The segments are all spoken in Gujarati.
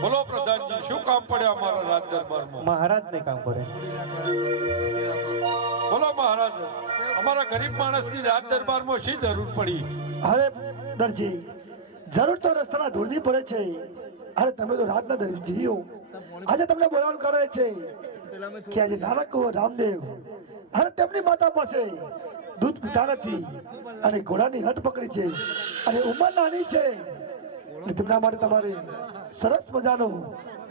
બોલો પ્રધાનજી, શું કામ પડે અમારા રાજ દરબારમાં? મહારાજ ને કામ પડે. બોલો મહારાજ, અમારા ગરીબ માણસની રાજ દરબારમાં શી જરૂર પડી? અરે દરજી, જરૂર તો રસ્તાના ધૂળની પડે છે. અરે તમે તો રાતના દરજીઓ, આજે તમને બોલાવવાનું કરે છે કે આજે નાનક રામદેવ અને તેમની માતા પાસે દૂધ પીતા નથી અને ઘોડાની હટ પકડી છે અને ઉંમર નાની છે. તેમના માટે તમારે સરસ મજાનો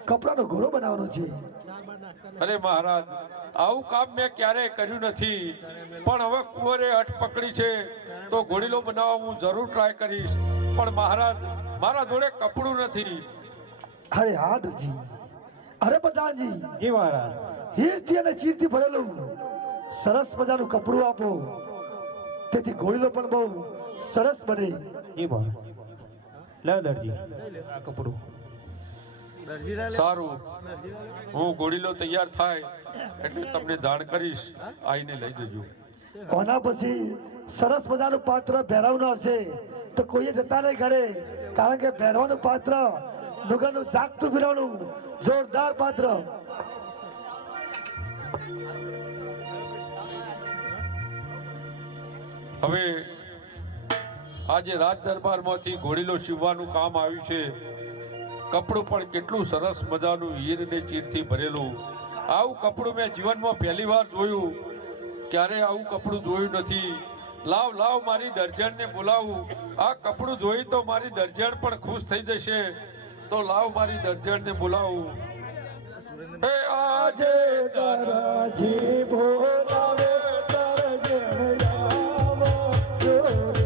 કપડાનો ઘોડો બનાવવાનો છે. અરે મહારાજ, આવું કામ મેં ક્યારેય કર્યું નથી, પણ હવે કુંવરે હઠ પકડી છે તો ઘોડીલો બનાવવા હું જરૂર ટ્રાય કરીશ. પણ મહારાજ, મારા જોડે કપડું નથી. અરે હા દરજી, અરે પ્રધાનજી, જી મહારાજ. હીરથી અને ચીરથી ભરેલું સરસ મજાનું કપડું આપો, તેથી ઘોડીલો પણ બહુ સરસ બને. જી મહારાજ. લે દરજી આ કપડું. સારું, હું ઘોડીલો તૈયાર થાય એટલે તમને જાણ કરીશ, આઈને લઈ જજો. કોના પછી સરસ મજાનું પાત્ર પહેરાવવાનું આવશે તો કોઈએ જતા નહીં ઘરે, કારણ કે પહેરવાનું પાત્ર દુગરનું જાગતું પીરવાનું જોરદાર પાત્ર. હવે આજે રાજ દરબારમાંથી ઘોડીલો સીવવાનું કામ આવ્યું છે. કપડું પણ કેટલું સરસ મજાનું હીર ને ચીરથી ભરેલું. આવું કપડું મેં જીવનમાં પહેલી વાર જોયું, ક્યારે આવું કપડું જોયું નથી. લાવ લાવ, મારી દરજણને બોલાવું. આ કપડું જોઈ તો મારી દરજણ પણ ખુશ થઈ જશે. તો લાવ, મારી દરજણને બોલાવું. હે આજે દરજી બોલાવે દરજણ આવો જોરે.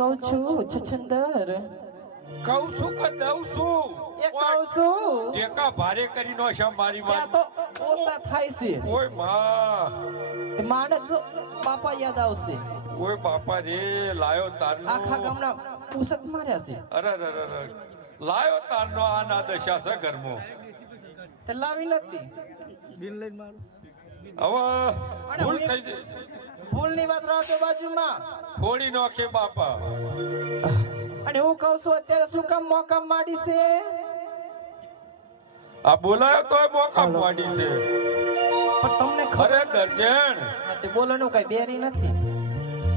કહું છું છછંદર, કહું છું કે દઉં છું? એ કહું છું ટેકા ભારે કરી નો છે મારી ત્યાં વાત. તો ઓછા થાય છે. ઓય માં, માને તો બાપા યાદ આવશે. ઓય બાપા રે લાયો તારનો આખા ગામના પુસક માર્યા છે. અરે અરે અરે લાયો તારનો આ ના દશા છે ઘરમાં. તે લાવી નથી. હવે અને ભૂલ હું થઈ ગઈ. ભૂલની વાત રાખો બાજુમાં. ફોડી નાખે બાપા. અને હું કહું છું અત્યારે શું કામ મોકા માંડી છે? આ બોલાયો તો મોકા પાડી છે. પણ તમને અરે ખબર દર્જન તે બોલવાનું કઈ બેરી નથી.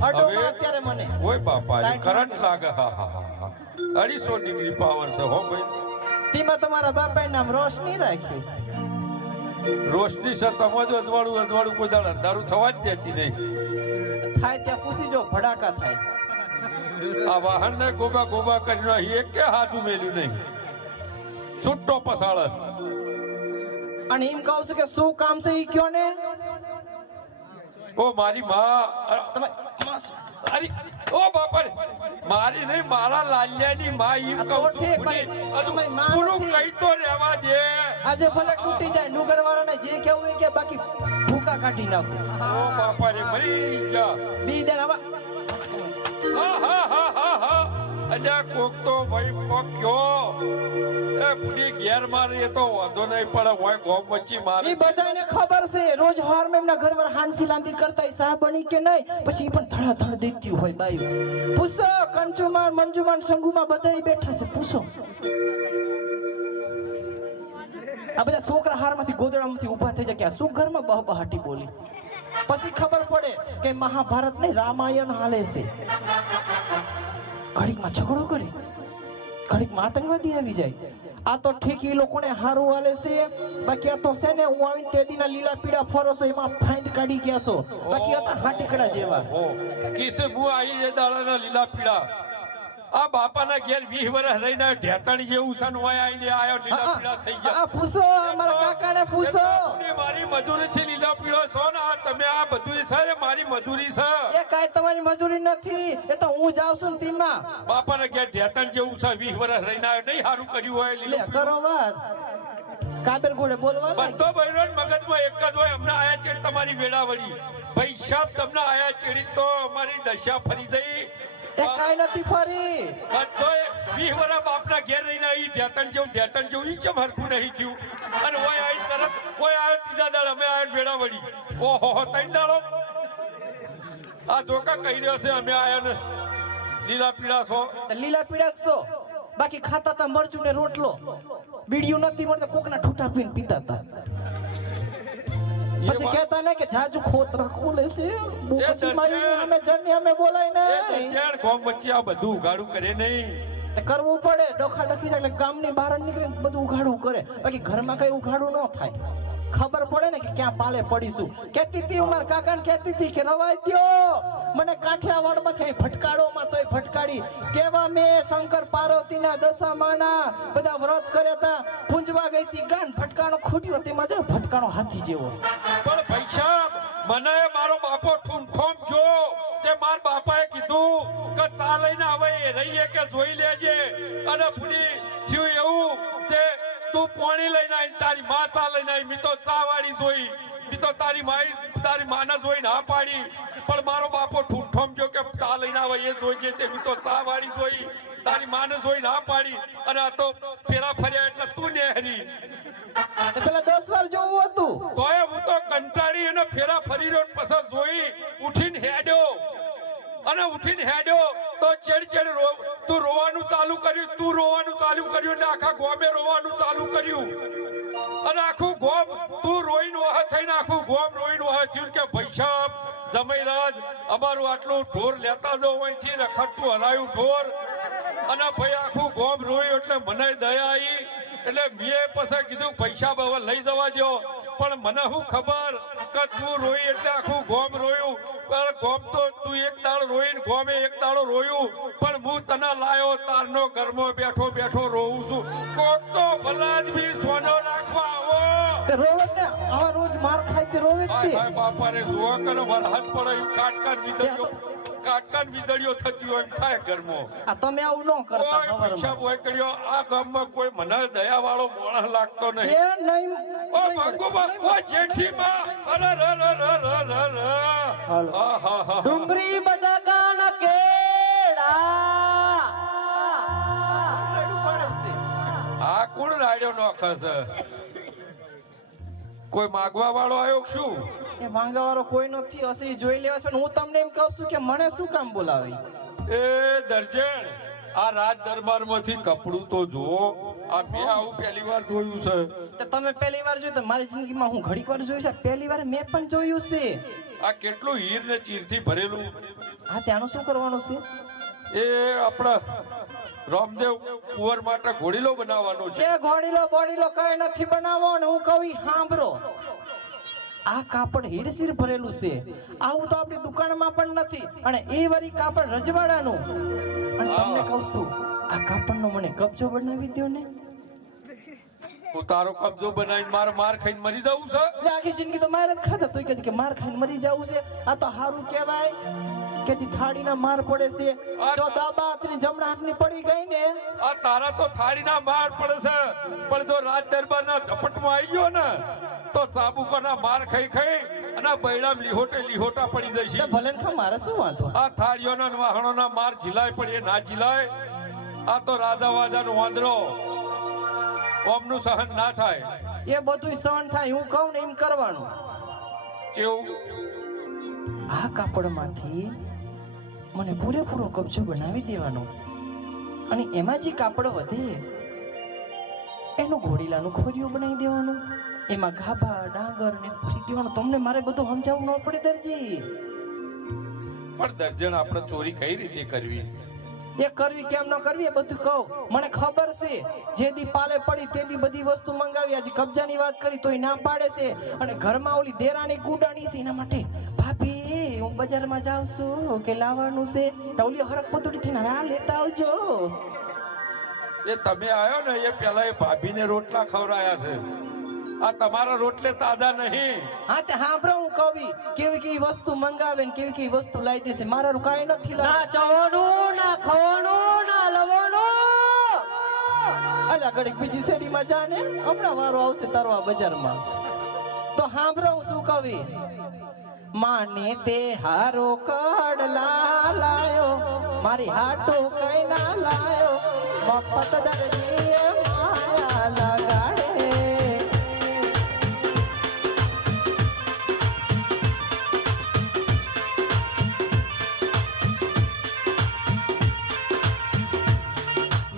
અડો હવે- અત્યારે મને ઓય બાપા રે લાઈટ કરંટ લાગે. હા હા હા હા 250 ડિગ્રી પાવર છે હો ભાઈ. તેમાં તમારા બાપાએ નામ રોશની રાખ્યું. રોશની છે તમાજો અજવાળું કોઈ દાડ અંધારું થવા જ દેતી નહીં. થાય ત્યાં પૂછી જો ભડાકા થાય. આ વાહન ને ગોબા ગોબા કરીને એક કે હાથું મેલ્યું નહીં. છૂટો પસાળ. અને એમ કહું છું કે શું કામ છે ઈ કયો ને. ઓ મારી માં અરે ઓ બાપા રે. મારી નહીં મારા લાલિયાની માં ઈમ આ તો કહું છું. ઠીક ભાઈ, પૂરી- તમારી માં પૂરું નથી. કહી તો રહેવા દે. આજે ભલે તૂટી જાય ડુંગર વાળાને જે કેવું હોય કે બાકી ભૂકા કાઢી નાખો. ઓ બાપા રે મરી ગયા. બી દેણ આવા હા હા હા હા હા અલ્યા કોક તો ભાઈ પક્યો. એ પૂરી ઘેર મારી એ તો વાંધો નહીં પડે હોય ગોમ વચ્ચે મારે. ઈ બધાને ખબર છે રોજ હારમાં એમના ઘરમાં હાંસી લાંબી કરતા હોય સાહ બની કે નહીં પછી ઈ પણ ધડાધડ દેતી હોય બાઈ. પૂછો કંચુમાન મંજુમાન સંગુમાં બધા બેઠા છે પૂછો. આ બધા છોકરા હારમાંથી ગોદડામાંથી ઊભા થઈ જાય કે આ શું ઘરમાં બહબહાટી બોલી. પછી ખબર પડે કે મહાભારત ને રામાયણ હાલે છે. ઘડીકમાં ઝઘડો કરે ઘડીકમાં આતંકવાદી આવી જાય. આ તો ઠીક ઈ લોકોને હારું હાલે છે. બાકી આ તો છે ને હું આવીને તે દીના લીલા પીળા ફરો છો એમાં ફાઈન કાઢી ગયા છો. બાકી હતા હાટીકડા જેવા. ઓ કિસે બુ આઈ એ દાડાના લીલા પીળા. આ બાપાના ઘેર 20 વર્ષ રહીને ઢેતાણી જેવું સન હોય આઈને આયો લીલા પીળા થઈ ગયા. આ પૂછો મારા કાકાને પૂછો. એ મારી મજૂરી છે લીલા પીળો છો ને આ તમે આ બધું છે ને મારી મજૂરી છે. એ કાઈ તમારી મજૂરી નથી. એ તો હું જાઉં છું ને તીમાં. બાપાના ઘેર ઢેતાણ જેવું છે 20 વર્ષ રહીને આયો નહીં હારું કર્યું હોય લે લીલું કરો વાત. કાબેર ગોળે બોલવા લાગ. બધો બૈરો મગજમાં એક જ હોય અમને આયા ચેડ તમારી વેળાવળી ભાઈ સાહેબ તમને આયા ચેડી તો અમારી દશા ફરી જઈ. એ કાઈ નથી ફરી. બધોય 20 વર્ષ બાપના ઘેર રહીને આવી ઢેતણ જેવું ઈ ચમ હરખું નહીં થયું. અને ઓય આઈ તરત કોઈ આયો ત્રીજા દાડ અમે આયા વેળાવળી. ઓહો હો ત્રણ દાડો આ જોકા કહી રહ્યો છે અમે આયા ને લીલા પીળા છો. લીલા પીળા છો બાકી ખાતા તા મરચું ને રોટલો. બીડીયું નથી મળતો કોકના ઠૂઠા પીને પીતા તા. પછી કહેતા ને કે જાજુ ખોત રાખવું લેશે. પછી મારી અમે જણની અમે બોલાય ને એ ગોમ વચ્ચે આ બધું ઉઘાડું કરે નહીં. તે કરવું પડે. ડોખા ડખી જાય એટલે ગામની બહાર નીકળીને બધું ઉઘાડું કરે. બાકી ઘરમાં કઈ ઉઘાડું ન થાય. ખબર પડે ને કે ક્યાં પાલે પડીશું. કહેતી હતી મારા કાકાને કહેતી હતી કે રવાય દ્યો મને કાઠિયાવાડમાં છે ફટકાડોમાં તોય ફટકાડી. કેવા મેં શંકર પાર્વતીના દશામાના બધા વ્રત કર્યા હતા. પૂંજવા ગઈ હતી ગાન ફટકાણો ખૂટ્યો તેમાં જો ફટકાણો હાથી જેવો. પણ પૈસા મને મારો બાપો ઠૂંઠોમ જો તે માર બાપાએ કીધું કે ચા લઈને આવે એ રહીએ કે જોઈ લેજે. અને પૂરી થયું એવું તે તું પાણી લઈને આવી તારી માં ચા લઈને આવી. મી તો ચા વાળી જોઈ. મી તો તારી માને જોઈ ના પાડી. પણ મારો બાપો ઠૂંઠોમ જો કે ચા લઈને આવે એ જોઈ તે મી તો ચા વાળી જોઈ. તારી માને જોઈ ના પાડી. અને આ તો ફેરા ફર્યા એટલે તું નેહરી. પેલા 10 વાર જોવું હતું તોય હું તો કંટાળી અને ફેરા ફરી રહ્યો પછી જોઈ ઉઠીને હેડ્યો. અને ઉઠીને હેડ્યો તો ચેડ તું રોવાનું ચાલુ કર્યું. તું રોવાનું ચાલુ કર્યું એટલે આખા ગોમે રોવાનું ચાલુ કર્યું. અને આખું ગોમ તું રોઈને વહ થઈને આખું ગોમ રોઈને વહ થયું કે પૈસા જમાઈ રાજ અમારું આટલું ઢોર લેતા જો અહીંથી રખડતું હરાયું ઢોર. અને ભાઈ આખું ગોમ રોયું એટલે મને દયા આવી. એટલે મેં પછી કીધું પૈસા બાબા લઈ જવા દો. પણ મને શું ખબર કે તું રોઈ એટલે આખું ગોમ રોયું. પણ ગોમ તો તું એક દાડો રોઈને ગોમે એક દાડો રોયું. પણ હું તને લાયો તારનો ઘરમાં બેઠો બેઠો રોઉં છું. કોક તો ભલા બી સોનો રાખવા આવો. તે રોવે ને આવા રોજ માર ખાય તે રોવે જ તે. બાપા રે જોવા કરે વરસાદ પડે કાટ કાટ તે બીજો આ તો કાટકાન વીજળીઓ થતી હોય એમ થાય ઘરમાં. આ તમે આવું ન કરતા કોઈ ખબરમાં. પૈસા બોય કર્યો આ ગામમાં કોઈ મને દયા વાળો માણસ લાગતો નહીં. એ નહીં ઓ ભગવાન, ઓ જેઠીમાં, અરે ર ર ર ર ર ર. હાલો. આહાહા. ડુંગળી બટાકાના કેળા રડવું પડે છે. આ કોણ રાડ્યો નોખે છે? કોઈ માગવા વાળો આવ્યો કે શું? એ માંગવાવાળો કોઈ નથી હશે, ઈ જોઈ લેવા છે. પણ હું તમને એમ કહું છું કે મને શું કામ બોલાવી? એ દરજણ, આ રાજ દરબારમાંથી કપડું તો જુઓ. આ મેં આવું પહેલી વાર જોયું છે. તો તમે પહેલી વાર જોયું તો મારી જિંદગીમાં હું ઘડીક વાર જોયું છે, પહેલી વાર મેં પણ જોયું છે. આ કેટલું હીર ને ચીરથી ભરેલું. હા, ત્યાંનું શું કરવાનું છે? એ આપણા રામદેવ કુંવર માટે ઘોડીલો બનાવવાનો છે. એ ઘોડીલો કઈ નથી બનાવવો ને હું કહું ઈ સાંભળો. આ કાપડ હીરસીર ભરેલું છે, આવું તો આપણી દુકાનમાં પણ નથી. અને એ વરી કાપડ રજવાડાનું. અને તમને કહું છું, આ કાપડનો મને કબજો બનાવી દ્યો ને. હું તારો કબજો બનાવીને માર ખાઈને મરી જવું છે? એટલે આખી જિંદગી તો મારે જ ખાધા, તોય કહે કે માર ખાઈને મરી જવું છે. આ તો હારું કહેવાય કે જે થાળીના માર પડે છે. જો દાબા હાથની જમણા હાથની પડી ગઈ ને, આ તારા તો થાળીના માર પડે છે, પણ જો રાજ દરબારના ઝપટમાં આવી ગયો ને તો સાબુકોના માર ખાઈ અને બૈડામ લીહોટા પડી જશે. તો ભલે ને ખા, મારે શું વાંધો? આ થાળીઓના અને વાહણોના માર ઝીલાય પણ એ ના ઝીલાય. આ તો રાજા વાજાનો વાંદરો, ઓમનું સહન ના થાય. એ બધું સહન થાય, હું કહું ને એમ કરવાનું. કેવું? આ કાપડમાંથી મને પૂરેપૂરો કબજો બનાવી દેવાનો. અને એમાં જે કાપડ વધે એનું ઘોડીલાનું ખોરિયું બનાવી દેવાનું. એમાં ગાભા ડાંગર ને ભરી દેવાનું. તમને મારે બધું સમજાવવું ન પડે દરજી. પણ દર્જન આપણે ચોરી કઈ રીતે કરવી? એ કરવી કેમ ન કરવી એ બધું કહું. મને ખબર છે, જે દી પાલે પડી તે દી બધી વસ્તુ મંગાવી. આજે કબજાની વાત કરી તોય ના પાડે છે. અને ઘરમાં ઓલી દેરાણી કુડાણી છે, એના માટે ભાભી હું બજારમાં જાઉં છું કે લાવવાનું છે, તો ઓલી હરક પતોડી થઈને આ લેતા આવજો. એ તમે આવ્યો ને એ પેલા એ ભાભીને રોટલા ખવડાયા છે. આ તમારા રોટલે તાજા નહીં. હા તે સાંભળો, હું કવિ કેવી કેવી વસ્તુ મંગાવે ને કેવી કેવી વસ્તુ લાવી દેશે. મારા કાંઈ નથી ના લાવ. ચવાનું ના ખવાનું ના લવવાનું. અલા ઘડીક બીજી શેરીમાં જા ને, હમણાં વારો આવશે તારો આ બજારમાં. તો સાંભળો હું શું કવિ. માને તે હારો કડલા લાયો, મારી હાટો કઈ ના લાયો. મફત દરજીએ માયા લગાડે.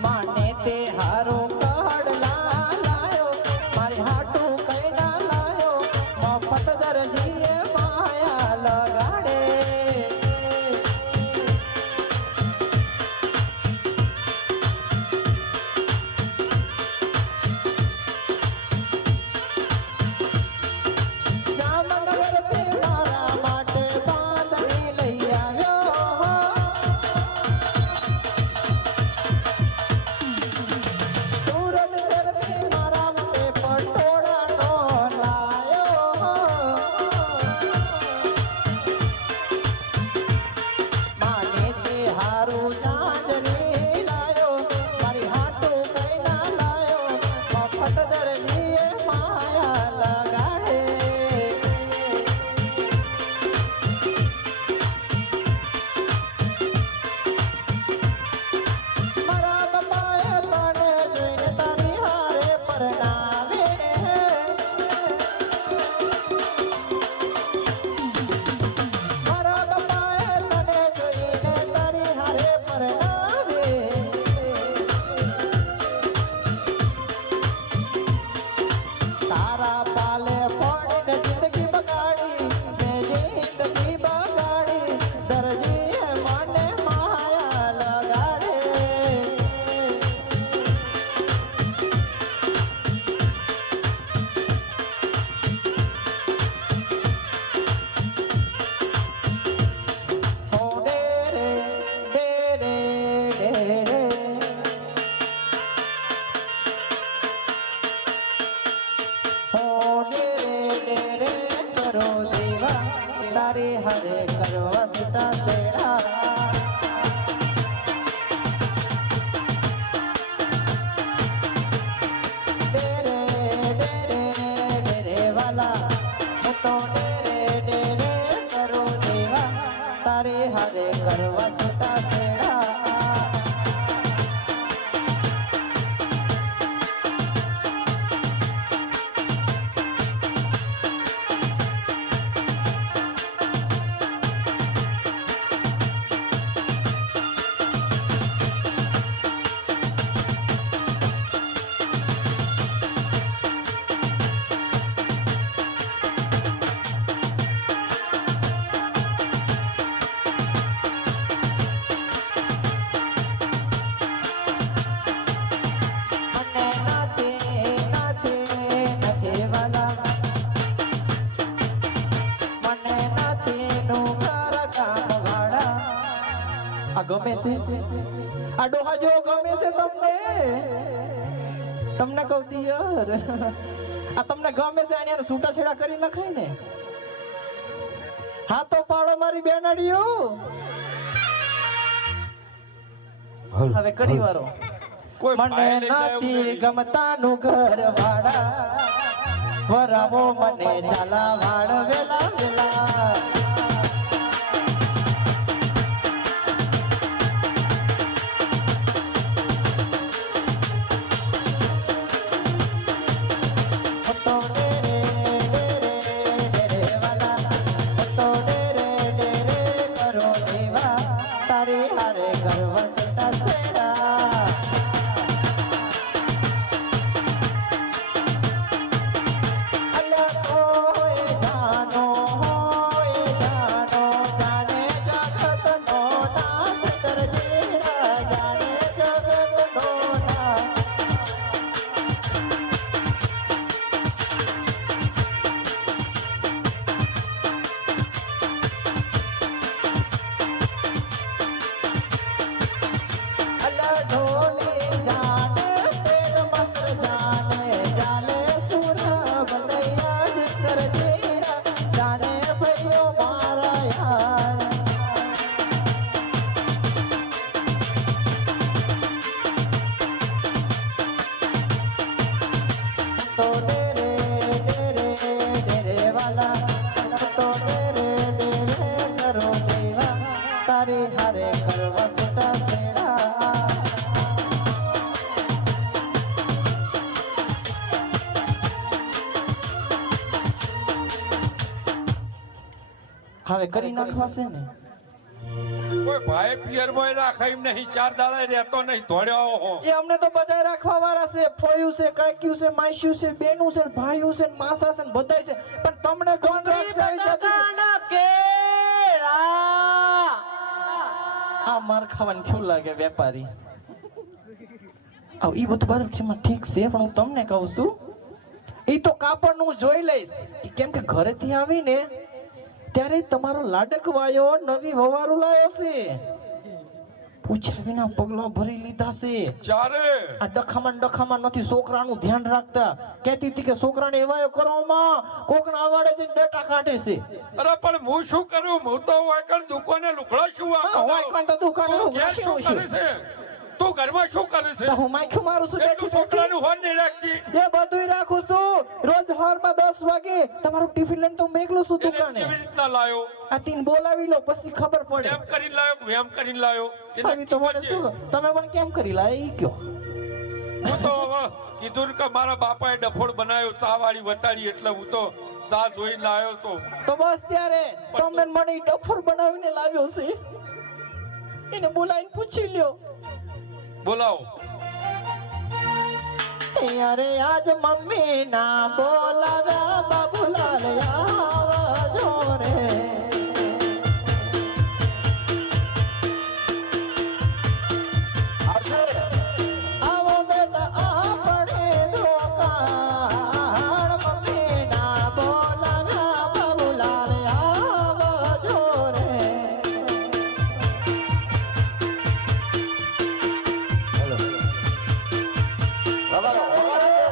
માને તે હારો કડલા લાયો, મારી હાટો કઈ ના લાયો. મફત દરજીએ માયા લગાડે. જામનગરથી મારા માટે બાંધણી લઈ આવ્યો. સુરત શહેરથી મારા માટે પટોળાનો લાયો. માને તે હારું ઝાંઝરી લાયો, મારી હાટું કઈ ના લાયો. મફત દરજીએ માયા લગાડે. મારા બાપાએ તને જોઈને તારી હારે પરણાવે. મારા બાપાએ તને જોઈને તારી હારે પરણાવે. તારા પાલે પડીને જિંદગી બગાડી, મેં જિંદગી બગાડી. દરજીએ મને માયા લગાડે. ઓ ડે રે ડે રે ડે રે. ઓ ડે રે કરો દેવા, તારે હરે કરવા સીતા સેડા. આ ગમે છે? આ ડોહા જેવો ગમે છે તમને? તમને કહું દિયર, આ તમને ગમે છે? આને છૂટાછેડા કરી નખાય ને. હા તો પાડો મારી બેનાડીઓ. હવે કરી વારો. કોઈ મને ભાઈ લઈ જાય એવું નથી નહીં. ગમતા નું ઘર વાળા, વરાવો મને ચાલા વાળ વેલા વેલા. તારી હારે ગર્વ સતા સેડા. તારી હારે કરવા સુટા સેડા. હવે કરી નાખવાશે ને. કોઈ ભાઈ પિયરમાં રાખે એમ નહીં, 4 દાડા રહેતો નહીં, ધોડ્યો હો. એ અમને તો બધા રાખવા વાળા છે. ફોયું છે, કાક્યું છે, માસ્યું છે, બેનું છે, ભાઈયું છે, માસા છે, બધાય છે. પણ તમને કોણ રાખશે? આવી જાતિ? બટાકાના કેળા. આ માર ખાવાનું કેવું લાગે વેપારી? આવ ઈ બધું બાજુ ઠીક છે, પણ હું તમને કહું છું, ઈ તો કાપડ નું જોઈ લઈશ. કેમ કે ઘરેથી આવીને ત્યારે તમારો લાડક વાયો નવી વવારું લાયો છે. પૂછ્યા વિના પગલા ભરી લીધા છે. ચારે આ ડખામાં નથી છોકરાનું ધ્યાન રાખતા. કહેતી હતી કે છોકરાને એવાયો કરવામાં કોકના આવાડે જઈને ડેટા કાઢે છે. અરે પણ હું શું કરું? હું તો વાયકણ દુકાને લુગડા શું હોય કોણ તો દુકાને લુગડા શું કરે છે? તું ઘરમાં શું કરે છે? હું માખ્યું મારું છું એટલું છોકરાનું હોન નહીં રાખતી. એ બધુંય રાખું છું. રોજ સવારમાં 10 વાગે તમારું ટિફિન લઈને તો મેકલું છું એને દુકાને. કેવી રીતના લાયો? આ તીન બોલાવી લો પછી ખબર પડે. એમ કરીને લાયો કે એમ કરીને લાયો? એ આવી તો મને નક્કી શું કરજે. તમે પણ કેમ કરી લાય ઈ કયો. હું તો હવે કીધું કે મારા બાપાએ ડફોડ બનાવ્યો, ચા વાળી વટાડી, એટલે હું તો ચા જોઈને લાયો તો. તો બસ ત્યારે તમને મને ઈ ડફર બનાવીને લાવ્યો છે. એને બોલાવીને પૂછી લ્યો. બોલાવો. અરે આજ મમ્મી ના બોલાવ્યા બાબુલાલ આવજો રે. આવો બેટા આપણે દુકાન. મમ્મી ના બોલાવ્યા બાબુલાલ આવજો રે.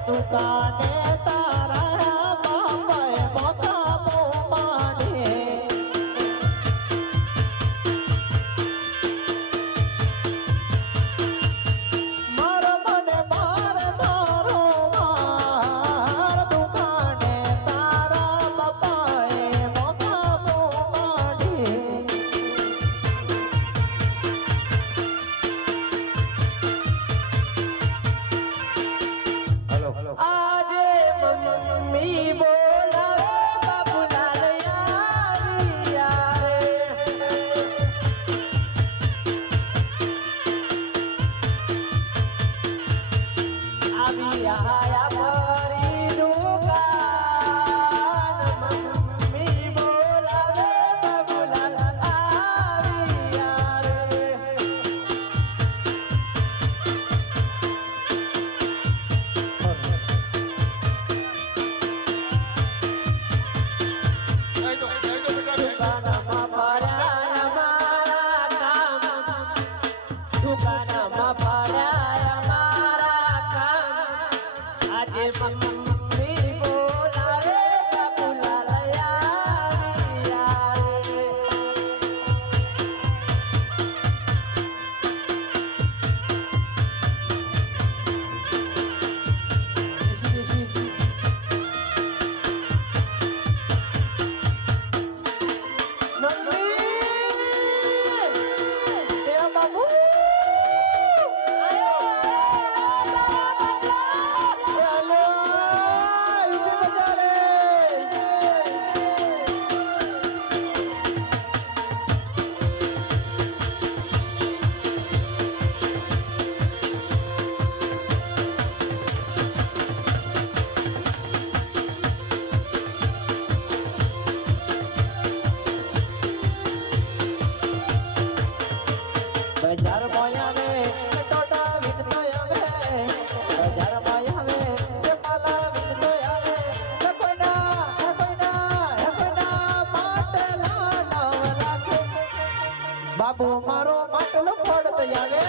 દુકાને તારા બાપાએ મોટા માંડે બજાર મોયાવે ટોટા વિનતો આવે બજાર મોયાવે જે પાલા વિનતો આવે કોઈના માટલા નવ રાખે બાબુ મારો માટલો ફોડતો આવે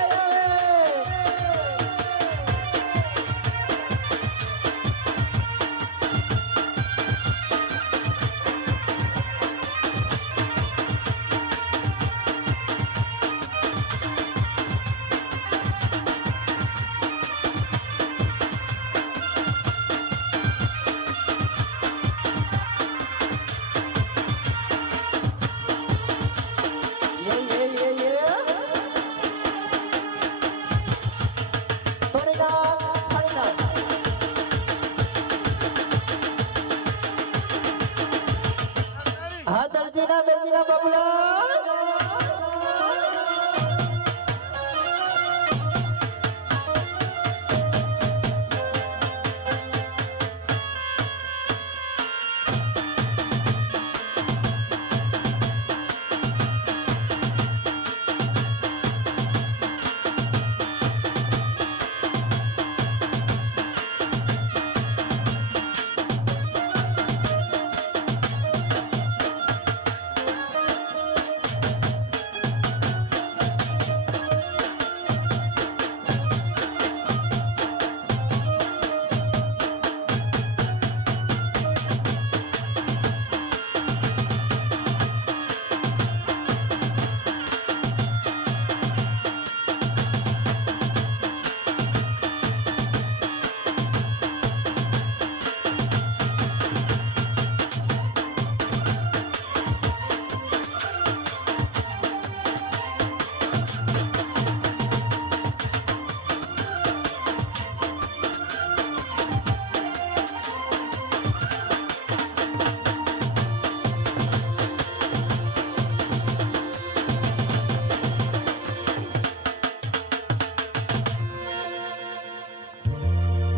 હા દરજીના બાબુલા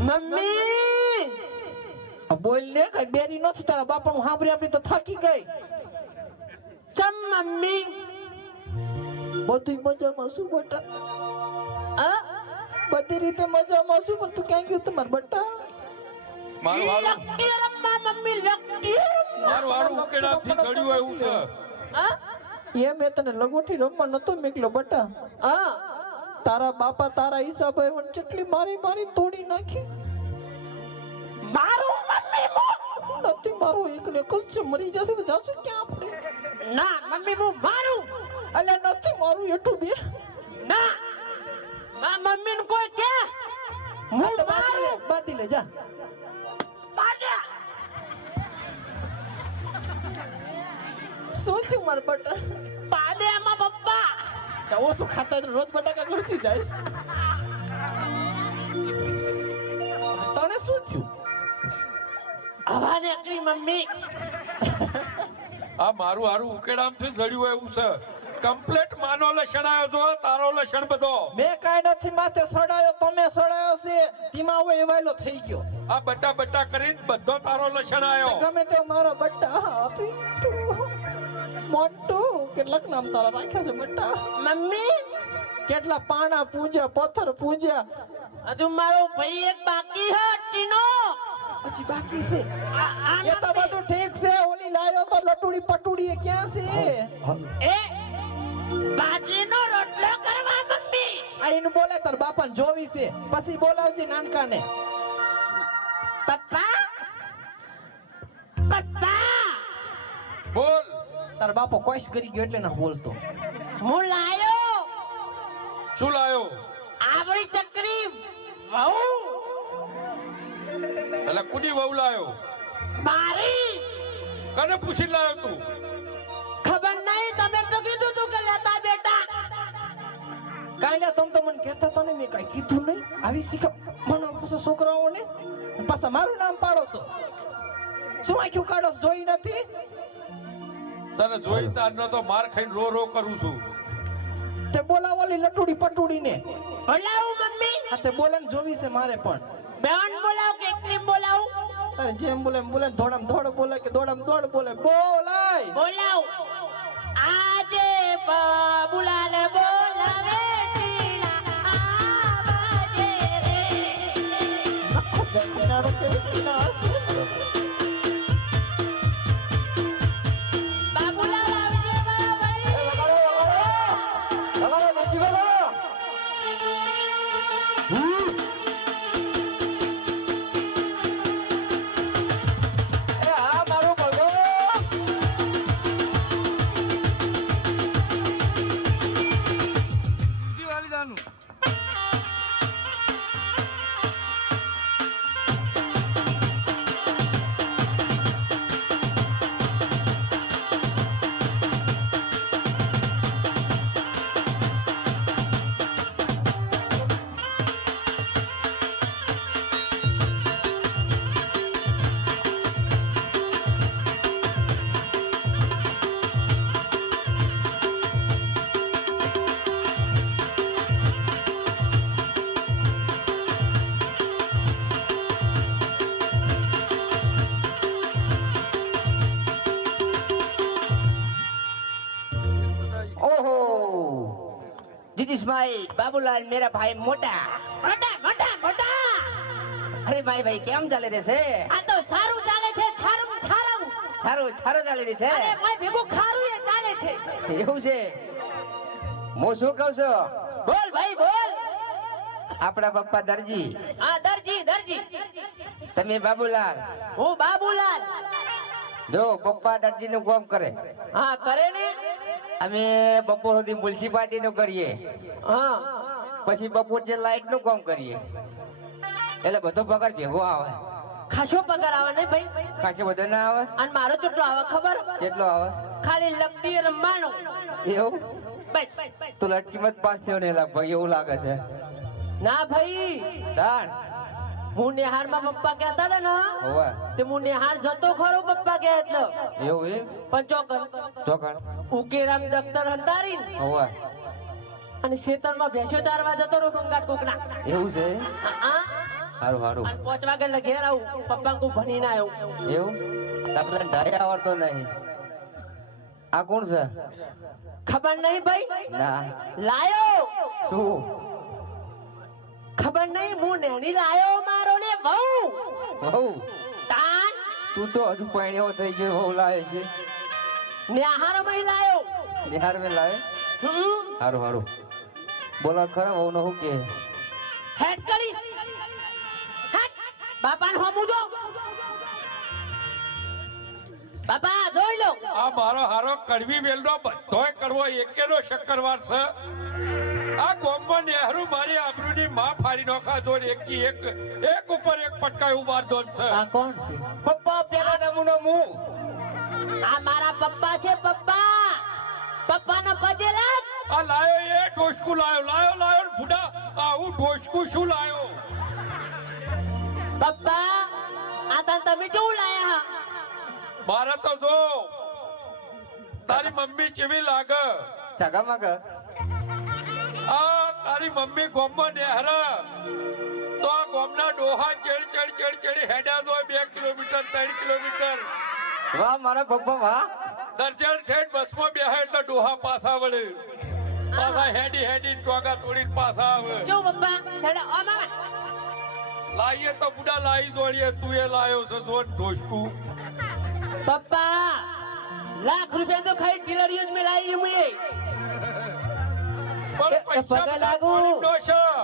મમ્મી બોલ ને કઈ બેરી નથી તારા બાપાનું સાંભળી આપડી તો થાકી ગઈ ચમ મમ્મી બધું મજામાં શું બેટા આ બધી રીતે મજામાં શું પણ તું ક્યાં ગયું તમાર બેટા મારું હારું લખતી રમ્મા મમ્મી લખતી મારું હારું ઉકેડાથી ચડ્યું એવું છે આ એ મેં તને લગોટી રમવા નતો મેકલો બેટા આ તારા બાપા તારા હિસાબે મને કેટલી મારી તોડી નાખી મારું મમ્મી નથી મારું એકને કશે મરી જશે તો જાશું ક્યાં આપણે ના મમ્મી હું મારું અલે નથી મારું એટલું બે ના મમ્મી ને કોઈ કે હું બાદી લે જા બાદા શું થયું મારા બટા પાડે માં પપ્પા તો ઓછું ખાતા તો રોજ બટાકા ઘરસી જાય તને શું થયું આવા નીકળી મમ્મી આ મારું હારું ઉકેડામથી જડ્યું એવું છે કમ્પ્લીટ માનો લક્ષણ આવ્યો જો તારો લક્ષણ બધો મેં કાઈ નથી માથે સડાયો તમે સડાયો છે ધીમા હોય એવાયલો થઈ ગયો આ બટા કરીને બધો તારો લક્ષણ આવ્યો ગમે તે મારો બટ્ટા આપી મોટું કેટલાક નામ તારા રાખ્યા છે બટ્ટા મમ્મી કેટલા પાણા પૂજ્યા પથ્થર પૂજ્યા હજુ મારો ભાઈ એક બાકી છે ટીનો હજી બાકી છે એ તો બધું ઠીક છે ઓલી લાયો તો લટુડી પટુડી એ ક્યાં છે એ બાજીનો રોટલો કરવા મમ્મી આ એને બોલે તાર બાપાને જોવી છે પછી બોલાવજે નાનકાને પપ્પા બોલ તાર બાપો કોઈશ કરી ગયો એટલે ના બોલતો હું લાયો શું લાયો આવડી ચકરી વહુ એટલે કુની વહુ લાયો મારી કને પૂછી લાયો તું ખબર નહીં તમે તો કીધું તું કે લેતા બેટા કાલે તમ તો મને કહેતા તો ને મેં કઈ કીધું નહીં આવી શીખ મને પૂછો છોકરાઓને પાછા મારું નામ પાડો છો શું આખ્યું કાઢો જોઈ નથી તને જોઈ તાર ન તો માર ખાઈને રો કરું છું તે બોલાવો લી લટુડી પટુડી ને બોલાવું મમ્મી હા તે બોલે ને જોવી છે મારે પણ બેન બોલાવ કે એકલી બોલાવ અરે જેમ બોલે એમ બોલે ધોડમ ધોડ બોલે કે દોડમ દોડ બોલે બોલાય બોલાવ આજે બાબુલાલ બોલાવે કરવાનું. ओहो दिस इज माय बाबूलाल मेरा भाई मोटा મોટા મોટા મોટા અરે ભાઈ ભાઈ કેમ ચાલે રે છે આ તો સારું ચાલે છે છારું છારું સારું સારું ચાલે રે છે અરે કોઈ ભેગું ખારું એ ચાલે છે એવું છે હું શું કહું છું બોલ ભાઈ બોલ આપણા પપ્પા દરજી હા દરજી દરજી તમે બાબુલાલ હું બાબુલાલ જો પપ્પા દરજી નું કામ કરે હા કરે ને અમે બપોર સુધી મ્યુનિસિપાલિટી નું કરીએ હા પછી બપોર જે લાઈટ નું કામ કરીએ એટલે બધો પગાર ભેગો આવે ખાસો પગાર આવે ને ભાઈ કાચે બધો ના આવે અને મારો કેટલો આવે ખબર કેટલો આવે ખાલી લપટી રમવાનો એવું બસ તો લટકીમાં જ પાસ થયો ને લગભગ એવું લાગે છે ના ભાઈ તાણ હું નિહારમાં પપ્પા કહેતા હતા ને હોવે તે હું નિહાર જતો ખરો પપ્પા કહે એટલે એવું એમ પણ ચોકન ચોકણ ઉકેરામ દફતર હંતારી હોવે અને ખેતરમાં ભેંસો ચારવા જતો રહો કંગાટ કોકના એવું છે હા સારું સારું અને 5 વાગે ઘેર આવું પપ્પા કો ભણીને આવ્યો એવું તમને ડાય આવડતો નહીં આ કોણ છે ખબર નહીં ભાઈ ના લાયો શું ખબર નહીં હું નેની લાયો મારો ને બહુ બહુ તાન તું તો હજુ પૈણ્યો થઈ ગયો બહુ લાવે છે નેહાર મય લાયો બિહાર में લાવે સારું સારું બોલો ખરા બહુ નો શું કે હેડ કલીસ હેડ બાપાને હમું જો બાપા જોઈ લો આ મારો હારો કડવી વેલનો બધોય કડવો એકેનો શક્કરવાર છે આ ગોમમાં નેહરુ મારી આબરૂની માં ફાડી નોખા જોડ એક ઉપર એક પટકાયું બાર દોન છે આ કોણ છે પપ્પા પેલો નમૂનો મું આ મારા પપ્પા છે પપ્પા પપ્પાનો પજે લાગ આ લાયો એ ઢોસકું લાયો ને બુડા આવું ઢોસકું શું લાયો પપ્પા આ તન તમે કેવું લાયા મારે તો જો તારી મમ્મી ચેવી લાગે ચગામગ આ તારી મમ્મી ગોમમાં નેહર તો આ ગોમના ડોહા ચડી હેડ્યા જો 2 કિલોમીટર 3 કિલોમીટર વાહ મારા પપ્પા વાહ દરજણ ઠેઠ બસમાં બેહે એટલે ડોહા પાછા વળે પાછા હેડી ટોગા તોડીને પાછા આવે જો પપ્પા હેડો ઓ મામા લાઈએ તો બુડા લાઈ જોડીએ તું એ લાયો છે જોન ઢોસકું પપ્પા લાખ રૂપિયા તો ખાઈ ડિલરીઓ જ મેલાઈ મુએ પણ પૈસા પગે લાગુ. ડોશા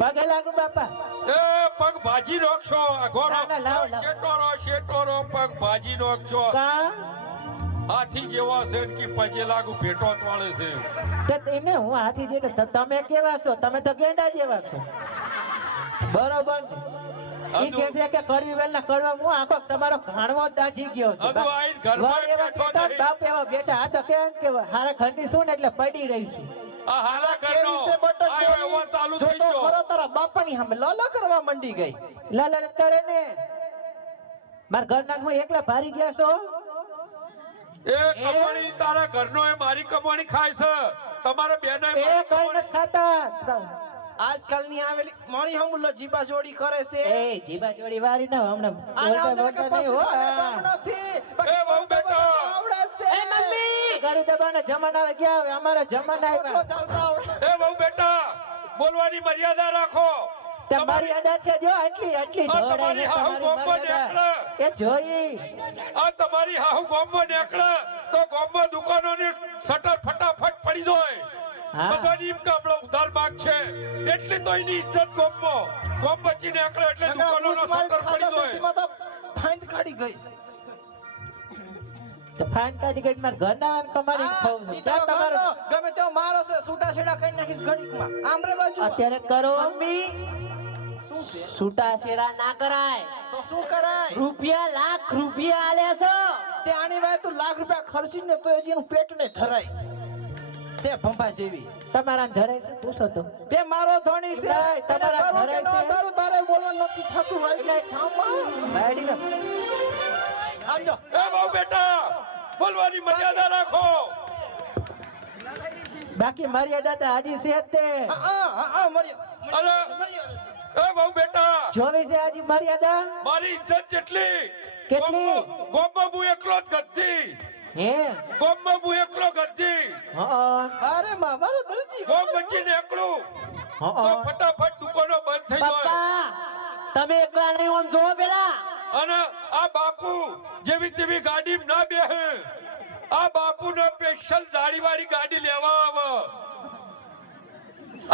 પગે લાગુ બાપા એ પગ ભાજી રોકશો અઘોરો ના, ના, લાવ, લાવ. શેટોરો પગ ભાજી રોકશો કા હાથી જેવા છે ને કે પજે લાગુ ભેટો જ વાળે છે તે એમને હું હાથી જે તો તમે કેવા છો તમે તો ગેંડા જેવા છો બરોબર ઈ કે છે કે કડવી વેલ ના કડવા હું આખો તમારો ઘાણવો દાજી ગયો છે હજુ આઈને ઘરમાં વાહ એવા બેઠો બેટા, નહીં. બાપ એવા બેટા આ તો કેમ કે હારા ખંડી શું ને એટલે પડી રહી છે આ હારા ઘરનો આયો એવો ચાલુ થઈ ગયો ખરો તારા બાપાની સામે લાલા કરવા મંડી ગઈ લાલન કરે ને માર ઘરના હું એકલા ભારી ગયા છો એ કમાણી તારા ઘરનો એ મારી કમાણી ખાય છે તમારા બેને એ કઈ નથી ખાતા આજકાલની આવેલી મારી હમુલ્લો જીબા જોડી કરે છે એ જીબા ચોડી વારી ના હમણાં આને બોલતા અંદર કે બોલતા નહીં પશુ હો મને દમ નથી. બાકી એ બહુ બેટા. આવડે છે. એ મમ્મી ગરુ દબાના જમાના આવે ગયા હવે અમારા જમાના એટલો આવ્યા ચાલતા આવડે. એ બહુ બેટા બોલવાની મર્યાદા રાખો તમારી અદા છે જો આટલી આટલી આ ઢોળાઈ તમારી છે હાહુ તમારી ગોમમાં મર્યાદા. એ જોઈ આ તમારી હાહુ ગોમમાં નીકળે તો ગોમમાં દુકાનોની શટર ફટાફટ પડી જાય હા. બધાની એમ કે આપણો ઉધાર માગ છે એટલી તો એની ઇજ્જત ગોમમાં ગોમ બચી નીકળે એટલે નકર દુકાનોનો ભૂસ મારી શટર પડી ખાધા જાય સુધીમાં તો ફાઈન કાઢી ગઈ. તો ફાઇન કાઢી ગઈ મારા ઘરના વાન કમાડીને ખાવું છું. ઈ તારો ત્યાં તમારો ઘરનો ગમે તેવો મારો છે છૂટા છેડા કરી નાખીશ ઘડીકમાં આમ રે બાજુ અત્યારે કરો શું છે છૂટા છેડા ના કરાય. તો શું કરાય રૂપિયા લાખ રૂપિયા આલે છો. તે આની વાય તું લાખ રૂપિયા ખર્ચીને તો હજી એનું પેટ ને ધરાય છે ભંભા જેવી તમારા ધરાય છે પૂછો તો. તે મારો ધણી છે નહીં, તમારા તારે ઘરે ન છે. તારું તારે બોલવાનું નથી થતું હોય એટલે ઠામમાં બાયડી નો. આવજો એ બહુ બેટા બોલવાની મર્યાદા રાખો. બાકી મર્યાદા તો હજી છે જ તે. મળી અરે એ બહુ બેટા જોવી છે હજી મર્યાદા મારી ઇજ્જત જેટલી કેટલી? ગોમમાં હું એકલો જ ગદ્દી. હે ગોમમાં હું એકલો ગદ્દી. હા અરે મારો દરજી ગોમ બચીને એકલું તો ફટાફટ દુકાનો બંધ થઈ જાય. પપ્પા તમે એકલા નહીં આમ જોવો પેલા. અને આ બાપુ જેવી તેવી ગાડી ના બેહે. આ બાપુ ને સ્પેશિયલ દાઢીવાળી ગાડી લેવા આવે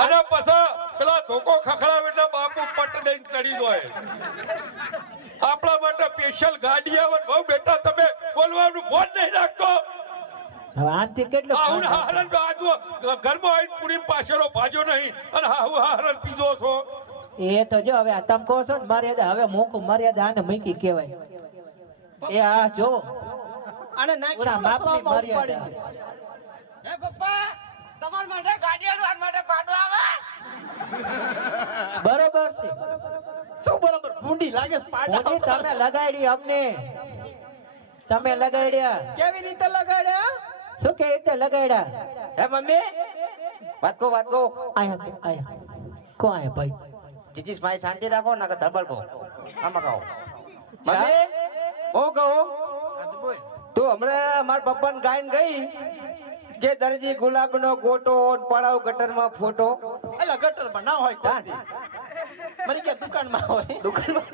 અને પછી પેલા ધોકો ખખડાવે એટલે બાપુ પટ દઈને ચડી જાય. આપણા માટે સ્પેશિયલ ગાડી આવે. બહુ બેટા તમે બોલવાનું ફોન નહીં રાખતો. હવે આનથી કેટલું આવું ખાવાનું? હારણ બાજુ ઘરમાં આવીને પૂરી પાછળનો ભાજો નહીં અને હાવું હારણ પીધો છો. એ તો જો હવે આ તમે કહો છો ને મર્યાદા હવે મૂકું મર્યાદા આને મૂકી કહેવાય. એ આ જો અને પૂરા નાખી બાપની મર્યાદા. હે પપ્પા તમાર માટે ગાડી આલવા માટે પાડો આવે બરોબર છે. શું બરોબર ભૂંડી લાગે છે પાડા મોદી તમે લગાડી અમને. તમે લગાડ્યા કેવી રીતે લગાડ્યા શું કે રીતે લગાડ્યા? હે મમ્મી વાત કો આયા કો આયા ભાઈ. જીજીસ ભાઈ શાંતિ રાખો ના કે ધબલ કો આમાં કહો મમ્મી ઓ કહો હા તો બોલ તું હમણાં માર પપ્પાને ગાયન ગઈ કે દરજી ગુલાબનો ગોટો પડાવ ગટરમાં ફોટો એલા ગટરમાં ના હોય કોઈ મરી ગયા દુકાનમાં હોય દુકાનમાં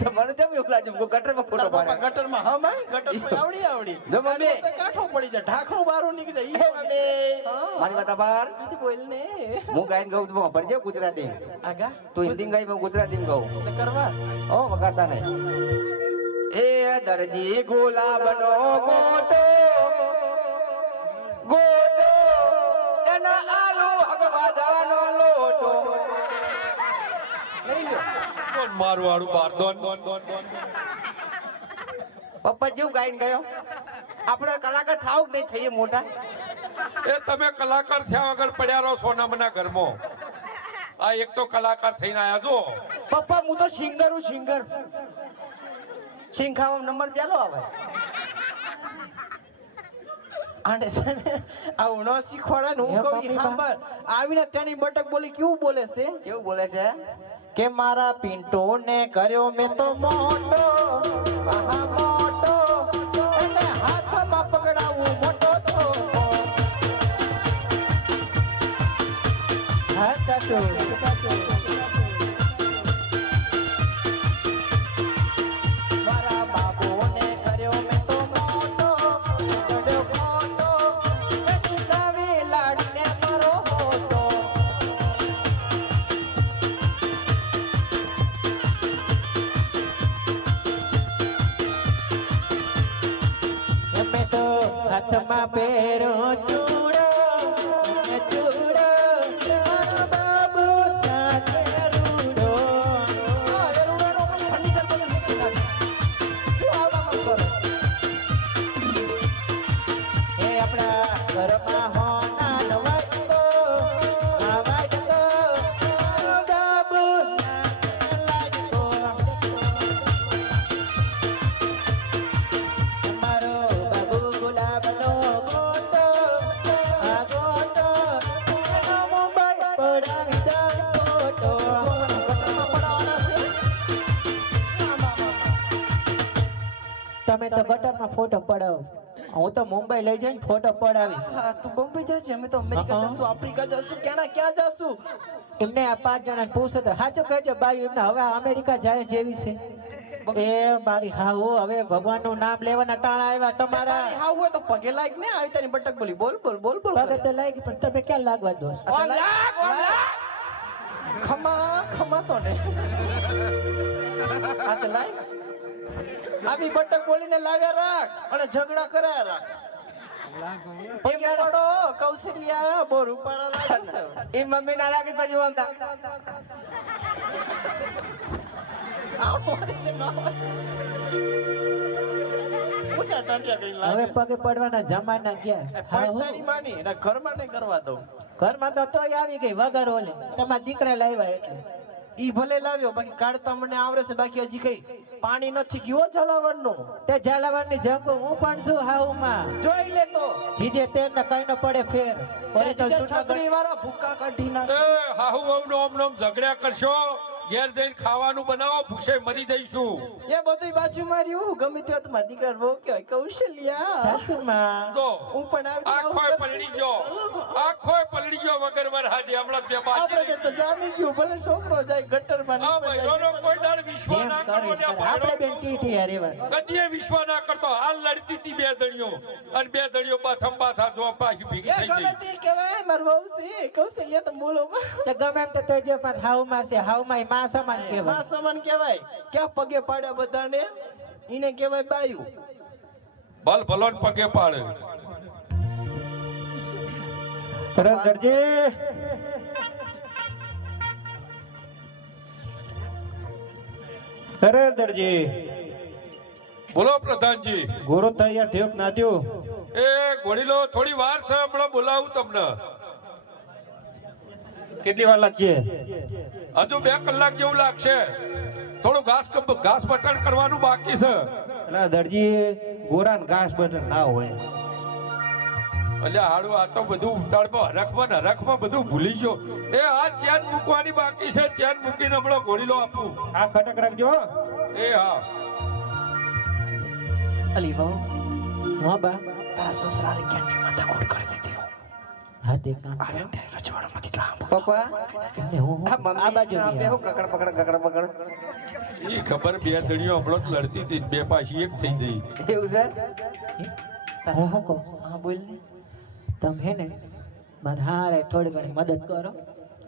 તો મને કેમ એવું લાગે ગટરમાં ફોટો તારા પપ્પા પાડે ગટરમાં હા માં ગટરમાં આવડી જો મમ્મી. તો કાઠો પડી જાય ઢાંકણું બારું નીકળી હે જાય મમ્મી મારી વાત આભાર ઈ બોલ ને હું ગાયન ગાઉં છું ભરજે ગુજરાતી આગા તું હિન્દી ગાઈ હું ગુજરાતી ગાઉં તો કરવા ઓ વગાડતા નહીં એ દરજી ગુલાબનો ગોટો ગોટો એના આલુ હગવા જવાનો લોટો લઈ લ્યો કોણ મારું વાળું બાર દોન. પપ્પા જેવું ગાઈને ગયો આપણે કલાકાર થાવ નહીં થઈએ મોટા એ તમે કલાકાર થયા વગર પડ્યા રહો સોનામના ઘરમાં. આ એક તો કલાકાર થઈને આયા જો. પપ્પા હું તો સિંગર હું સિંગર સિંગ ખાવા નંબર પેલો આવે આને છે ને આવું ન શીખવાડે ને હું હે કહું બાપી બા. સાંભળ આવીને તેની બટક બોલી કેવું બોલે છે કેવું બોલે છે કે મારા પિન્ટો ને કર્યો મેં તો મોટો આહા મોટો એને હાથમાં પકડાવું મોટો થોડો હા સાચું. મારા બાબુને કર્યો મેં તો મોટો કર્યો મોટો એની સાવી લાડીને મારો હોતો મેં તો હાથમાં પહેરો ચૂડો ને ચૂડો મારો બાબુ નાચે રૂડો. આ એરુડાનો પણ ફર્નિચર બધું નીકળી નાખે. શું આવામાં કરે? એ આપણા ઘરમાં હોનાનો વાટકો, આ વાટકો મારો બાબુ નાચે લાડકો. મારો બાબુ ગુલાબનો ગોટો, આ ગોટો એનો મુંબઈ પડાવી દે ફોટો. ગટરમાં પડાવવાના છે. તમે તો ગટરમાં ફોટો પડાવો, હું તો મુંબઈ લઈ જઈને ફોટો પડાવીશ. હા, તું બોમ્બે જાય છે અમે તો અમેરિકા હા. જશું આફ્રિકા જશું ક્યાં જશું એમને આ 5 જણાને પૂછો તો સાચું કહેજો બાઈ એમને હવે અમેરિકા જાય જેવી છે. એ મારી હાઉ હવે ભગવાનનું નામ લેવાના ટાણા આવ્યા તમારા. તારી હાવ હોય તો પગે લાગ ને આવી તારી બટક બોલી બોલ બોલ બોલ બોલ પગે તો લાગી પણ તમે ક્યાં લાગવા દો છો? ખમા ખમા તો ને આ તો લાગ આવી બટક બોલીને લાવ્યા રાખ અને ઝઘડા કર્યા રાખ. પગે પડો કૌશલ્યા, બહુ રૂપાળા લાગે છે. એ મમ્મી ના લાગે તો જોવા તા. આવો છે ન હોય. ઊંચા ટાંટિયા કઈ હવે લાગે. પગે પડવાના જમાના ગયા. હા, હું પૈસાની માની એના ઘરમાં નહીં કરવા દઉં. ઘરમાં તો તોય આવી ગઈ વગર ઓલે. તમારા દીકરા લાવ્યા એટલે. ઈ ભલે લાવ્યો, બાકી કાઢતા મને આવડે છે, બાકી હજી કઈ પાણી નથી ગયું જલાવણનું. તે ઝાલાવાડની જંગુ હું પણ છું હાઉમાં. જોઈ લે તો જીજે તેમને કઈ ન પડે ફેર. ઓલી તો છત્રી વાળા ભૂકા કાઢી નાખે. એ હાહુ વહુનો ઓમ નોમ ઝઘડ્યા કરશો, ઘેર જઈને ખાવાનું બનાવો, ભૂખે મરી જઈશું. એ બધું બાજુમાં રહ્યું. ગમે તે તમારા દીકરા બહુ કહેવાય કૌશલ્યા. સાસુમાં. જો હું પણ આવી આખોય પલળી ગયો, આખોય પલળી ગયો વગર વરહાદે. હમણાં બે આપણે બાજુ કે તો જામી ગયું. ભલે છોકરો જાય ગટરમાં આ નીકળી ભાઈઓનો જાય. કોઈ દાડ વિશ્વ જેમ ના કરે કરો કરે. આપણે બેન ટીટી હારેવા. કદીએ વિશ્વ ના કરતો. હાલ લડતી હતી બે જણીઓ, અને બે જણીઓ બાથમ બાથા જો પાછી ભેગી એ થઈ ગમે ગઈ. તે કહેવાય માર વહુ છે કૌશલ્યા. તમે બોલો તે ગમે એમ તો તોય જો પણ હાઉમાં છે. હાઉમાં ય માં સમાન માં કહેવાય. સમાન કહેવાય. ક્યાં પગે પાડ્યા બધાને? ઈને કહેવાય બાયું. ભલ ભલોન પગે પાડે. અરે દરજી, અરે દરજી, બોલો પ્રધાનજી. ગોરો તૈયાર થયો કે ના થયો? એ ઘોડીલો થોડી વાર છે, હમણાં બોલાવું તમને. કેટલી વાર લાગશે? હજુ 2 કલાક જેવું લાગશે. થોડું ઘાસ બટન કરવાનું બાકી છે. અલા દરજી, ગોરાન ઘાસ બટન ના હોય. એટલે હાડું આ તો બધું ઉતાળમાં હરખમાં બધું ભૂલી ગયો. એ આ ચેન મૂકવાની બાકી છે. ચેન મૂકીને હમણાં ઘોડીલો આપું. આ ખટક રાખજો. એ હા. અલી વહુ હા બા. તારા સસરાને ક્યાંની માથાકૂટ કરી દીધી હું. હા તે કામ કરો. ત્યારે રજવાડામાંથી લાંબો. પપ્પા ને હું આ મમ્મી આ બાજુ આ બે ગયા. હું કકડ પકડ એ ખબર બે જણીઓ હમણાં જ લડતી હતી, બે પાછી એક થઈ ગઈ. એવું છે. હું શું કહું? હા બોલ ને. તમે હે ને મારે હારે થોડી ઘણી મદદ કરો.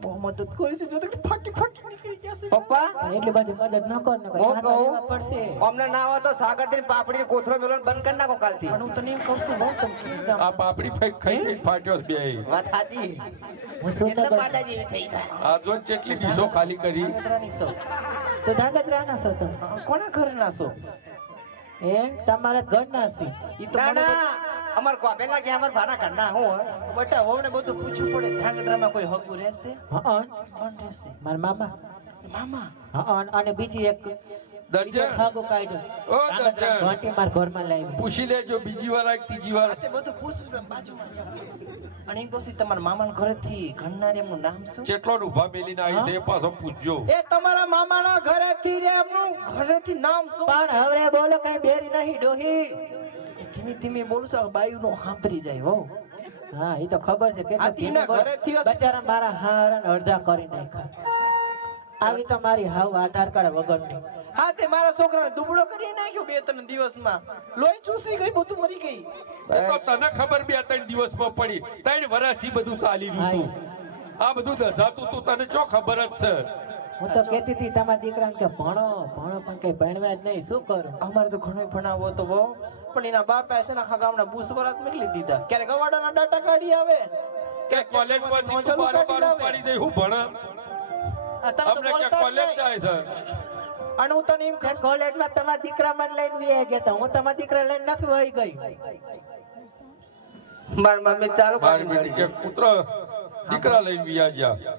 બહુ મદદ કરી છે. જો તો ફાટી નીકળી ગયા છે. પપ્પા પણ એટલી બધી મદદ ન કર ને હું કહું પડશે. અમને ના હોય તો સાગર થી પાપડી કોથરો મેલવાનું બંધ કરી નાખો કાલથી. પણ હું તને એમ કહું છું બહુ તમે આ પાપડી ખાઈ ફાટ્યો છે બે. વાત સાચી. હું શું એટલે તો માતા જેવી થઈ છે. આ જો કેટલી ડીશો ખાલી કરી. ધાગધ્રાની સૌ. તો ધાગધ્રા ના છો તમે? કોના ઘરના છો? એ તમારા ઘરના છે. ઈ તો ના મને ના અમાર કોબેલા કે અમાર ભાના ઘરના હું બટા વહુને બધું પૂછવું પડે. ધાગધ્રામાં કોઈ હગું રહેશે? હા કોણ રહેશે? મારા મામા. મામા. હા અને બીજી એક દર્જન ભાગો કાઢ્યો. ઓ દર્જન ઘંટી મારા ઘરમાં લાવી. પૂછી લેજો બીજી વાર કે ત્રીજી વાર. આ તે બધું પૂછું છું બાજુમાં જાઓ. અને એમ કહું છું તમારા મામાના ઘરેથી ઘરના એમનું નામ શું? કેટલો ઉભા મેલીને આવી છે એ પાછો પૂછજો. એ તમારા મામાના ઘરેથી રે એમનું ઘરેથી નામ શું? પણ હવે બોલો કઈ બેરી નહીં ડોહી. ધીમે ધીમે બોલશો બાયુનો સાંભળી જાય હો. હા એ તો ખબર છે આ તીના ઘરેથી હશે. બચારા મારા હારા અડધા કરી નાખ્યા. આવી તો મારી હાવ આધાર કાર્ડ વગરની. હા તે મારા છોકરાને દુબળો કરી નાખ્યો 2-3 દિવસમાં. લોહી ચૂસી ગઈ, બધું મરી ગઈ. એ તો તને ખબર 2-3 દિવસમાં પડી. 3 વર્ષથી બધું ચાલી રહ્યું હતું. આ બધું દજાતું તું, તને ચો ખબર જ છે. હું તો કહેતી હતી તમારા દીકરાને કે ભણો પણ કઈ ભણવા જ નહીં. શું કરું? અમારે તો ઘણો ભણાવો તો બહુ, પણ એના બાપા છે ને આખા ગામના બુસવરાત મોકલી દીધા. ક્યારે ગવાડાના ડાટા કાઢી આવે, કે કોલેજમાંથી તું બારોબાર ઉપાડી દઈ. હું ભણ આ તમે તો અમને કે બોલતા જ કોલેજ નહીં. જાય છે. અને હું તને એમ કે કોલેજમાં તમારા દીકરા મને લઈને વ્યા ગયા હતા. હું તમારા દીકરા લઈને નથી વહી ગઈ. માર મમ્મી ચાલુ મારી કરી બેટી કે પુત્ર દીકરા લઈને વ્યા ગયા.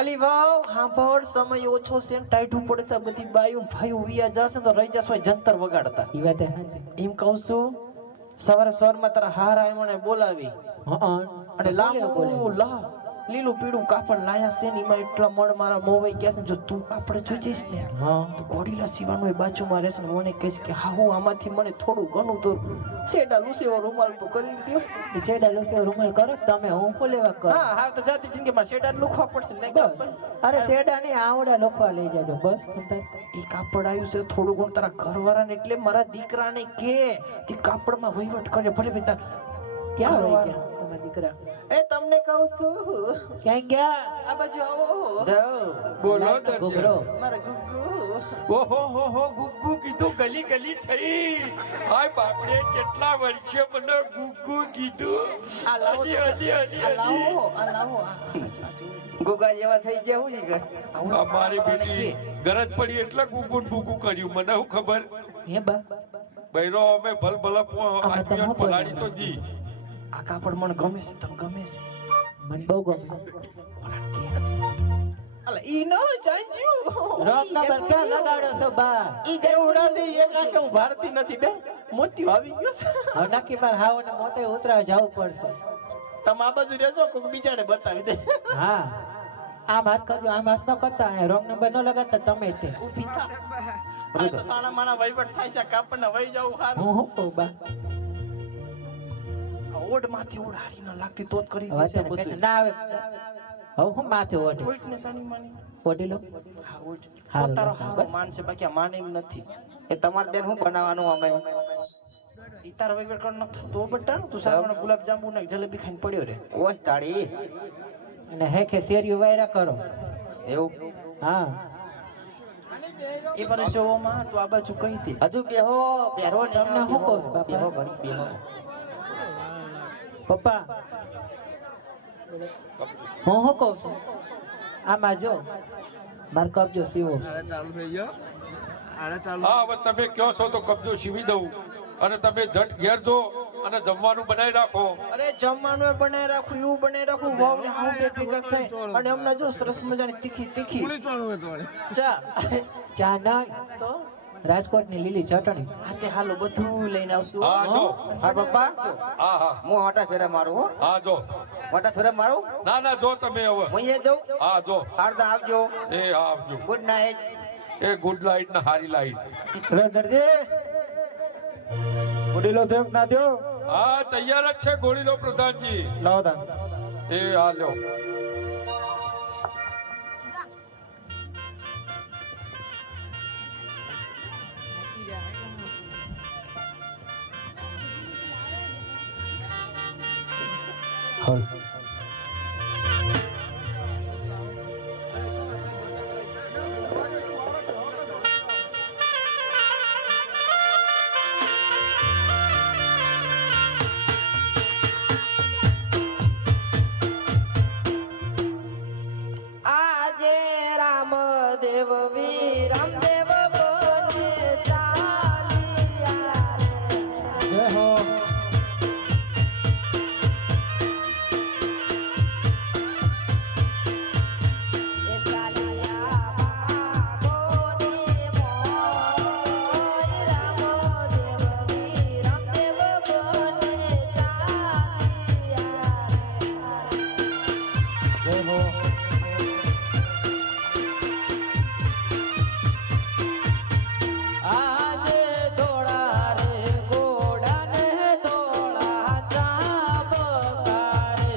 અલી વાવ હાંભળ, સમય ઓછો છે ને ટાઈટું પડે છે. આ બધી બાયું ભાઈઓ વિયા જશે ને તો રહી જશે જંતર વગાડતા. એ વાત સાચી. એમ કહું છું સવારમાં તારા હારા મને બોલાવી હા અને લાંબુ લીલું પીળું કાપડ લાયા છે ને એમાં એટલા મળ મારા મોવાઈ ગયા છે. જો તું કાપડ જોઈ જઈશ ને તો ઘોડીલા સીવાનું એ બાજુમાં રહેશે ને મને કહીશ કે હા હું આમાંથી મને થોડું ઘણું તો શેડા લૂસેવો રૂમાલ તો કરી દો. એ શેડા લોસે રૂમાલ કરો તમે. હું શું લેવા કરું? હા હા તો જાતી જિંદગી માં શેડા લુખવા પડશે ને બસ. અરે શેડા નહીં, આવડા લોખવા લઈ જાજો બસ. એ કાપડ આવ્યું છે થોડું ઘણું તારા ઘરવાળાને એટલે મારા દીકરાને કે તે કાપડમાં વહીવટ કરે. ભલે ભાઈ તાર ક્યાં રહી ઘરવાળા. ગયા તમારા દીકરા? એ તમને કહું છું ક્યાં ગયા? આ બાજુ આવો. જાઓ બોલો ઘૂઘરો. મારા ગુગ્ગુ ઓહો હો હો ગુગ્ગુ કીધું ગલી ગલી થઈ. હાય બાપડે કેટલા વર્ષે મને ગુગ્ગુ કીધું. આ લાવો હજી, હજી, હજી, આ લાવો હજી. આ લાવો ગુગા જેવા થઈ ગયા હું જીગર. આ મારી બેટી ગરજ પડી એટલે ગુગ્ગુ ને ગુગ્ગુ કર્યું. મને શું ખબર. હે બા બૈરો અમે ભલ ભલા આમાં તમે શું પલાડી તો જી. આ કાપડ મને ગમે છે તને ગમે છે મને બહુ ગમે અલા ઈ ન ચાંજ્યું રોક નંબર ક્યાં લગાડ્યો છો બા ઈ જેવડા દે એક આખે હું ભારતી નથી બે મોતી આવી ગયો છે હવે નક્કી માર હાવ ને મોતે ઉતરાવ જવું પડશે તમે આ બાજુ રહેજો કોઈક બીજાને બતાવી દે હા આમ હાથ કરજો આમ હાથ ન કરતા રોંગ નંબર ન લગાડતા તમે તે ઊભી થા આ તો સાણા માણા વહીવટ થાય છે કાપડને વહી જાવું હારું હું કહું બા ઓડ માંથી ઓડ હારી ન લાગતી તો જ કરી હવે દેશે તને બધું કેટલું ના આવે હવે હું માથે ઓઢી ઓડ ને સાની માની ઓઢી લો હા ઓડ હારું, પોતારો હારું, હારો બસ. માન છે બાકી આ માને એમ નથી એ તમાર બેન હું બનાવવાનું અમે ઈ તાર વહીવટ કર ન તો બટા તું સામાનો ગુલાબ જાંબુ ને જલેબી ખાઈને પડ્યો રે ઓય તાળી અને હેખે શેરીઓ વાયરા કરો એવું હા એ પર જોવામાં તું આ બાજુ કહી દે હજુ બેહો બેહો ને તમને શું કહું છું, બાપા? બેહો ઘડી બેહો પપ્પા હું શું કહું છું આમાં જો માર કબજો સીવો છે. હા હવે તમે કહો છો તો કબજો સીવી દઉં અને તમે ઝટ ઘેર જો અને જમવાનું બનાવી રાખો. અરે જમવાનું એ બનાવી રાખું એવું બનાવી રાખું વાવ ને હાવ બે ભેગા થાય અને હમણાં જો સરસ મજાની તીખી તીખી ચા ચા ના તો રાજકોટની લીલી ચટણી હા તે હાલો બધું લઈને આવશું હા જો. હા પપ્પા હા હા હું હોટા ફેરા મારું હો હા જો. હોટા ફેરા મારું ના ના જો તમે હવે. હું અહીંયા જાઉં હા જો. હારદા આવજો એ હા આવજો. ગુડ નાઇટ એ ગુડ લાઈટ ને હારી લાઈટ. રે દરજી ઉડીલો થયો કે ના થયો હા તૈયાર જ છે ગોળીલો પ્રધાનજી. લાવો તા એ હા લ્યો. આજે રામદેવ વી રામદેવ બોલે ચાલિયા રે. જય હો એ ચાલિયા બોલે મોય રામદેવ વી રામદેવ બોલે ચાલિયા રે. જય હો આજે દોડા રે ઘોડા ને દોડા ચાબકા રે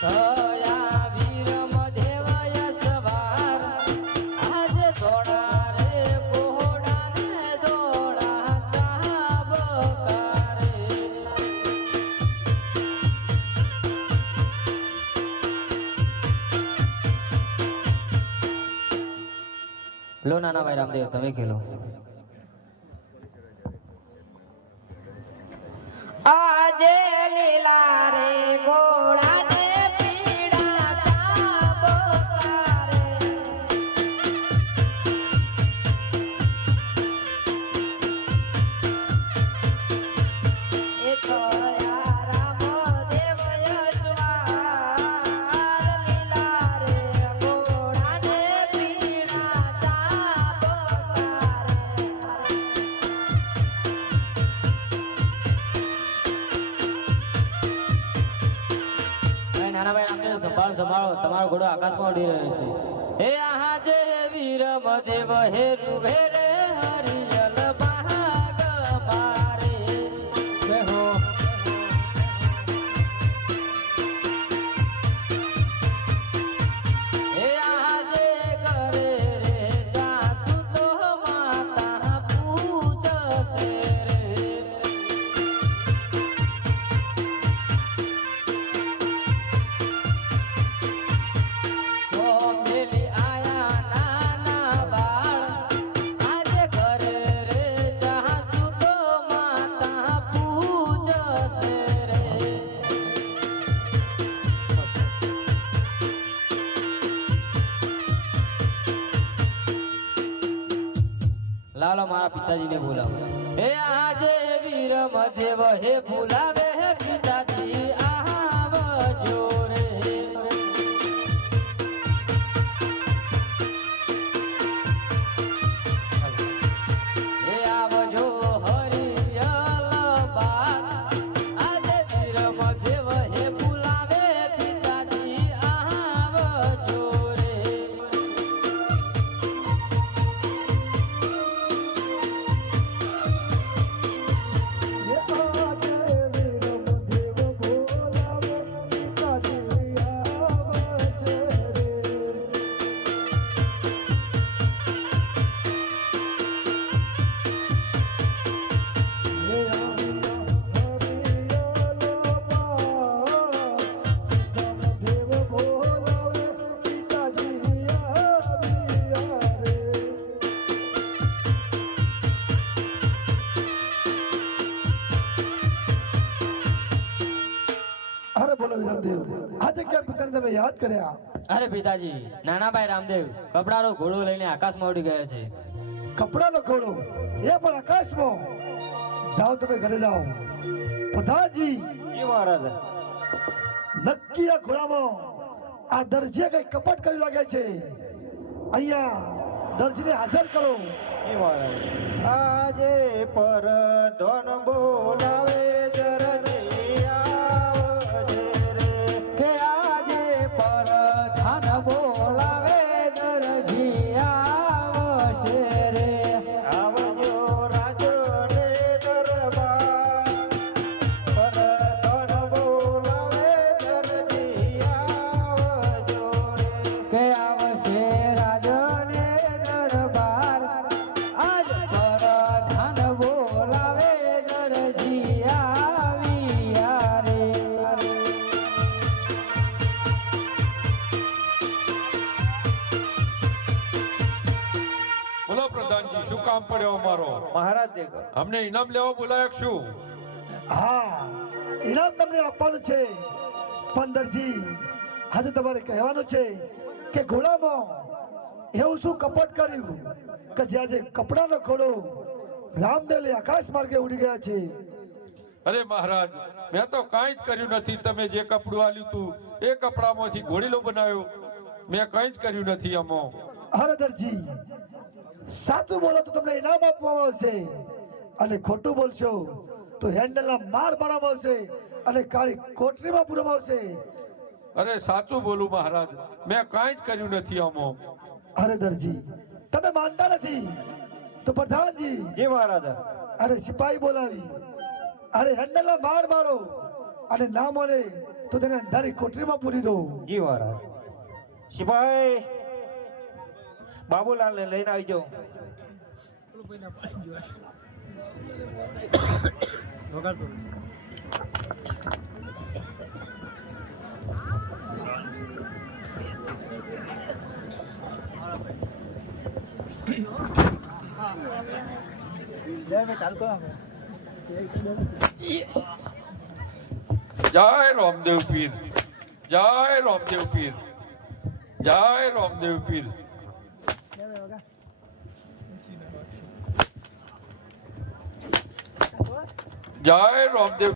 થયા વીર મધેવય સવાર આજે દોડા રે ઘોડા ને દોડા ચાબકા રે લો નાના ભાઈ રામદેવ તમે ખેલો આજે લીલા રે ઘોડા ને પીળા ચાબકા રે. એ છોયા રામદેવ યશવાર લીલા રે ઘોડા ને પીળા ચાબકા રે. નાના ભાઈ રામદેવ સંભાળો તમારો ઘોડો આકાશમાં ઉડી રહ્યો છે હે આહા જે વીર મધેવ હેરુ ભેરે હરિયલ ભાગ મારે જય હો હે આહા જે કરે રે સાસુ તો માતા પૂજસે રે ચાલો મારા પિતાજીને બોલાવો. હે આજે વીર મધેવ હે બોલાવે હે પિતાજી આવજો રે. હે આવજો હરિયલ બાર આજે વીર મધેવ હે બોલાવે પિતાજી આવજો રે. અરે બોલો રામદેવ, આજે કેમ પિતાને તમે યાદ કર્યા? અરે પિતાજી, નાનાભાઈ રામદેવ કપડાનો ઘોડો લઈને આકાશમાં ઉડી ગયા છે. કપડાનો ઘોડો એ પણ આકાશમાં? જાઓ તમે ઘરે જાઓ. પ્રધાનજી, જી મહારાજ. નક્કી આ ઘોડામાં આ દરજીએ કઈ કપટ કરી લાગે છે. અહીંયા દરજીને હાજર કરો. જી મહારાજ. આજે પર ધન બોલાવે દરજી આવજે રે. કે આજે પર ધન બોલાવે દરજી આવશે રે. આવજો રાજને દરબાર. પર ધન બોલાવે દરજી આવજો રે. કે આવશે રાજને દરબાર આજ પર ધન બોલાવે દરજી આવ્યા રે. બોલો પ્રધાનજી, શું કામ પડ્યો અમારો? મહારાજ દેખો. અમને ઇનામ લેવા બોલાયો કે શું? હા, ઇનામ તમને આપવાનું છે. પણ દરજી, આજે તમારે કહેવાનું છે કે ઘોડામાં એવું શું કપટ કર્યું કે જે આજે કપડાનો ઘોડો રામદેવ આકાશ માર્ગે ઉડી ગયા છે? અરે મહારાજ, મેં તો કાંઈ જ કર્યું નથી. તમે જે કપડું આલ્યું તું એ કપડામાંથી ઘોડીલો બનાવ્યો. મેં કંઈ જ કર્યું નથી આમાં. અરે દરજી, સાચું બોલો તો તમને ઇનામ આપવામાં આવશે, અને ખોટું બોલશો તો હેન્ડલના માર મારવામાં આવશે અને કાળી કોટરીમાં પૂરવામાં આવશે. અરે સાચું બોલું મહારાજ, મેં કાંઈ જ કર્યું નથી આમાં. અરે દરજી, તમે માનતા નથી તો પ્રધાનજી, જી મહારાજ. અરે સિપાહી બોલાવી અરે હેન્ડલના માર મારો, અને ના માને તો તેને અંધારી કોટરીમાં પૂરી દો. જી મહારાજ. સિપાહી બાબુલાલને લઈને આવજો. જય રામદેવ પીર, જય રામદેવ પીર, જય રામદેવ પીર. જય રામદેવ.